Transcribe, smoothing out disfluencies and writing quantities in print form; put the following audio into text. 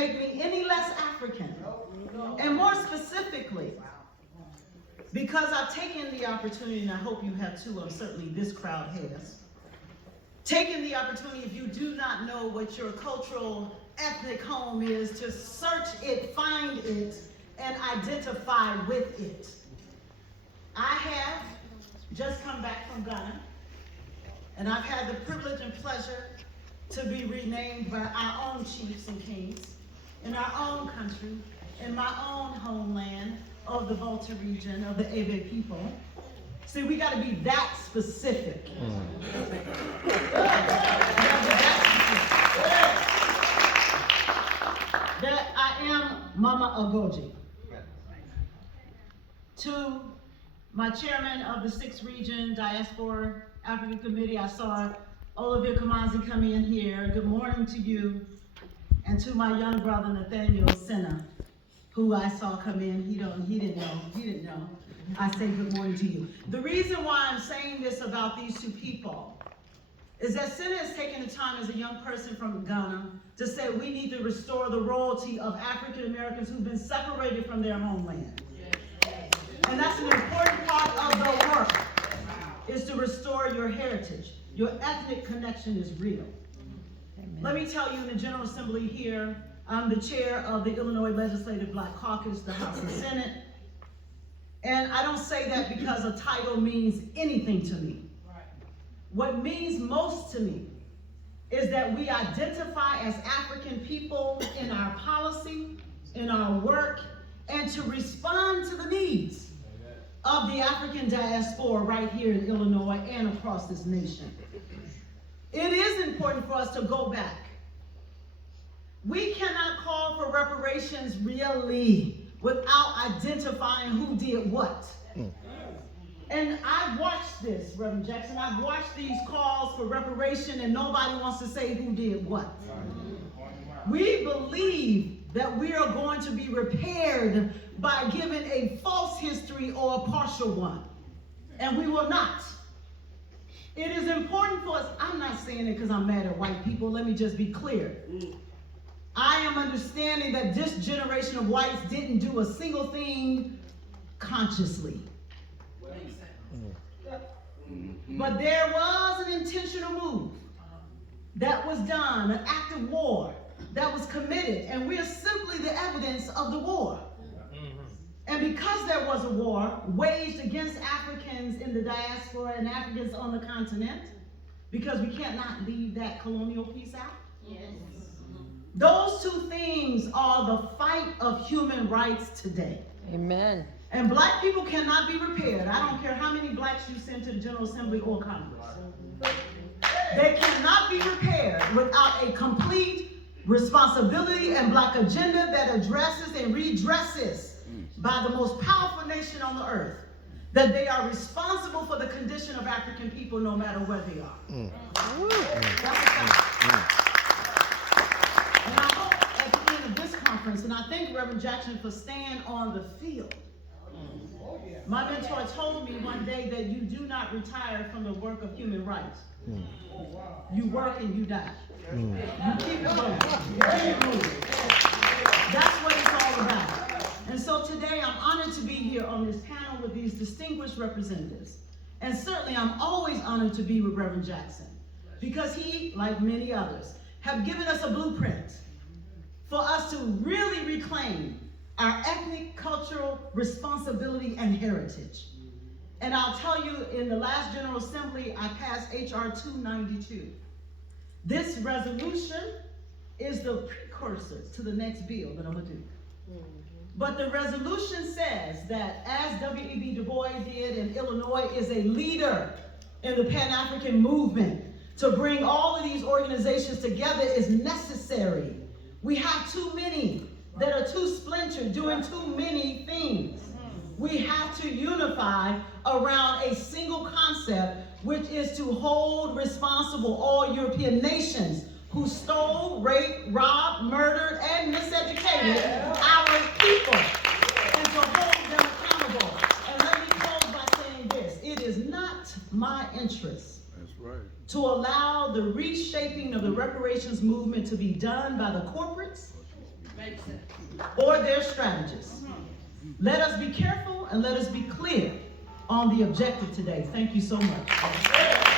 make me any less African. And more specifically, because I've taken the opportunity, and I hope you have too, and certainly this crowd has, taken the opportunity, if you do not know what your cultural ethnic home is, to search it, find it, and identify with it. I have just come back from Ghana, and I've had the privilege and pleasure to be renamed by our own chiefs and kings in our own country, in my own homeland of the Volta region of the Ewe people. See, we got to be that specific. That I am Mama Agoji. To my chairman of the 6th Region Diaspora African Committee, I saw Olivia Kamazi come in here. Good morning to you. And to my young brother Nathaniel Senna, who I saw come in. He didn't know. I say good morning to you. The reason why I'm saying this about these two people is that Senna has taken the time as a young person from Ghana to say we need to restore the royalty of African Americans who've been separated from their homeland. And that's an important part of the work, is to restore your heritage. Your ethnic connection is real. Amen. Let me tell you, in the General Assembly here, I'm the chair of the Illinois Legislative Black Caucus, the House and Senate. And I don't say that because a title means anything to me. What means most to me is that we identify as African people in our policy, in our work, and to respond to the needs of the African diaspora right here in Illinois and across this nation. It is important for us to go back. We cannot call for reparations really without identifying who did what. And I've watched this, Reverend Jackson. I've watched these calls for reparation and nobody wants to say who did what. We believe that we are going to be repaired by giving a false history or a partial one. And we will not. It is important for us. I'm not saying it because I'm mad at white people. Let me just be clear. I am understanding that this generation of whites didn't do a single thing consciously. But there was an intentional move that was done, an act of war that was committed, and we are simply the evidence of the war. And because there was a war waged against Africans in the diaspora and Africans on the continent, because we cannot leave that colonial piece out. Yes. Those two things are the fight of human rights today. Amen. And black people cannot be repaired. I don't care how many blacks you send to the General Assembly or Congress. They cannot be repaired without a complete responsibility and black agenda that addresses and redresses by the most powerful nation on the earth, that they are responsible for the condition of African people no matter where they are. That's a fact. And I hope at the end of this conference, and I thank Reverend Jackson for staying on the field. My mentor told me one day that you do not retire from the work of human rights. You work and you die. You keep going. You keep moving. That's what it's all about. And so today I'm honored to be here on this panel with these distinguished representatives. And certainly I'm always honored to be with Reverend Jackson, because he, like many others, have given us a blueprint for us to really reclaim our ethnic, cultural responsibility and heritage. And I'll tell you, in the last General Assembly, I passed H.R. 292. This resolution is the precursor to the next bill that I'm going to do. But the resolution says that as W.E.B. Du Bois did, and Illinois is a leader in the Pan-African movement, to bring all of these organizations together is necessary. We have too many that are too splintered, doing too many things. We have to unify around a single concept, which is to hold responsible all European nations who stole, raped, robbed, murdered, and miseducated our people, and to hold them accountable. And let me close by saying this: it is not my interest to allow the reshaping of the reparations movement to be done by the corporates or their strategists. Let us be careful and let us be clear on the objective today. Thank you so much.